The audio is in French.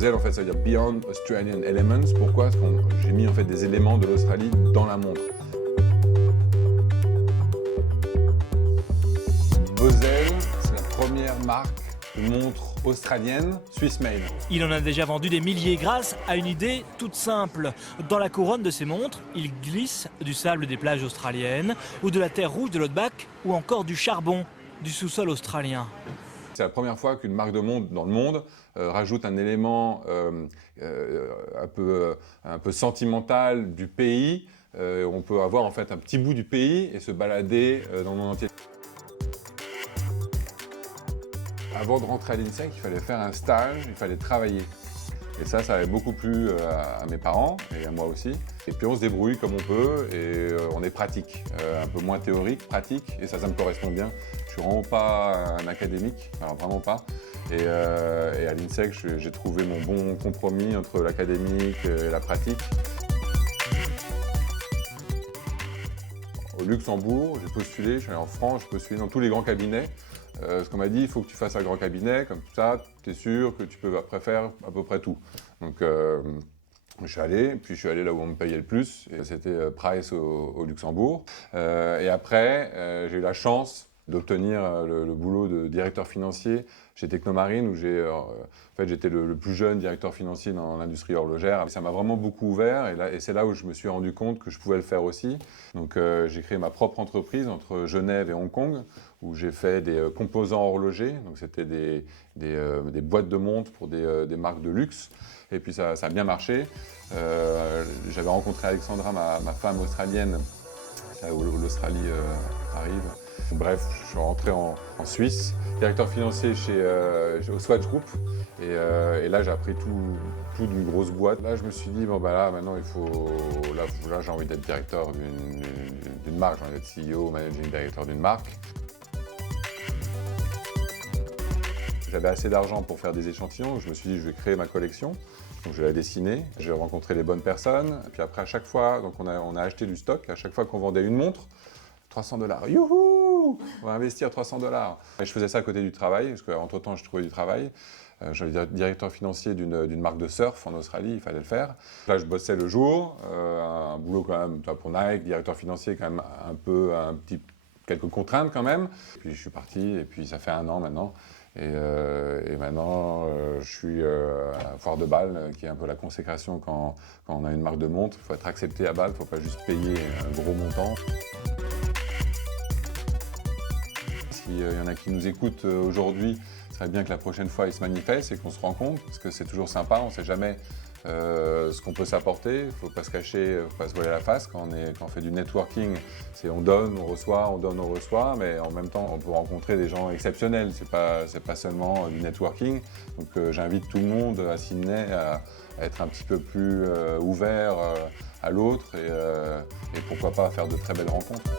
Bozell, en fait, ça veut dire Beyond Australian Elements. Pourquoi? Parce que j'ai mis en fait des éléments de l'Australie dans la montre. Bozell, c'est la première marque de montre australienne, Swiss Made. Il en a déjà vendu des milliers grâce à une idée toute simple. Dans la couronne de ses montres, il glisse du sable des plages australiennes ou de la terre rouge de l'Outback ou encore du charbon du sous-sol australien. C'est la première fois qu'une marque de montre dans le monde rajoute un élément un peu sentimental du pays. On peut avoir en fait un petit bout du pays et se balader dans le monde entier. Avant de rentrer à l'INSEC, il fallait faire un stage, il fallait travailler. Et ça avait beaucoup plu à mes parents et à moi aussi. Et puis on se débrouille comme on peut et on est pratique, un peu moins théorique, pratique. Et ça me correspond bien. Je suis vraiment pas un académique, alors vraiment pas. Et à l'INSEC, j'ai trouvé mon bon compromis entre l'académique et la pratique. Au Luxembourg, j'ai postulé, je suis allé en France, j'ai postulé dans tous les grands cabinets. Ce qu'on m'a dit, il faut que tu fasses un grand cabinet, comme ça, tu es sûr que tu peux après faire à peu près tout. Donc je suis allé, puis je suis allé là où on me payait le plus, et c'était Price au Luxembourg. Et après, j'ai eu la chance d'obtenir le boulot de directeur financier chez Technomarine, où j'étais le plus jeune directeur financier dans l'industrie horlogère. Et ça m'a vraiment beaucoup ouvert, et c'est là où je me suis rendu compte que je pouvais le faire aussi. Donc j'ai créé ma propre entreprise entre Genève et Hong Kong, où j'ai fait des composants horlogers, donc c'était des boîtes de montres pour des marques de luxe. Et puis ça a bien marché. J'avais rencontré Alexandra, ma femme australienne, là où l'Australie arrive. Bref, je suis rentré en Suisse, directeur financier au Swatch Group. Et là, j'ai appris tout d'une grosse boîte. Là, je me suis dit, bon, bah là, maintenant, là, j'ai envie d'être directeur d'une marque. J'ai envie d'être CEO, managing director d'une marque. J'avais assez d'argent pour faire des échantillons. Je me suis dit, je vais créer ma collection. Donc, je vais la dessiner. J'ai rencontré les bonnes personnes. Et puis après, à chaque fois, donc on a acheté du stock. À chaque fois qu'on vendait une montre, $300. Youhou! On va investir $300. Et je faisais ça à côté du travail, parce qu'entre-temps, je trouvais du travail. J'étais directeur financier d'une marque de surf en Australie, il fallait le faire. Là, je bossais le jour, un boulot quand même pour Nike, directeur financier quand même quelques contraintes quand même. Puis je suis parti, et puis ça fait 1 an maintenant. Et maintenant, je suis à Foire de Bâle, qui est un peu la consécration quand on a une marque de montre. Il faut être accepté à Bâle, il ne faut pas juste payer un gros montant. S'il y en a qui nous écoutent aujourd'hui, ce serait bien que la prochaine fois ils se manifestent et qu'on se rencontre, parce que c'est toujours sympa, on ne sait jamais ce qu'on peut s'apporter, il ne faut pas se cacher, il ne faut pas se voiler la face. Quand on fait du networking, c'est on donne, on reçoit, mais en même temps on peut rencontrer des gens exceptionnels, c'est pas seulement du networking. Donc j'invite tout le monde à Sydney à être un petit peu plus ouvert à l'autre et pourquoi pas à faire de très belles rencontres.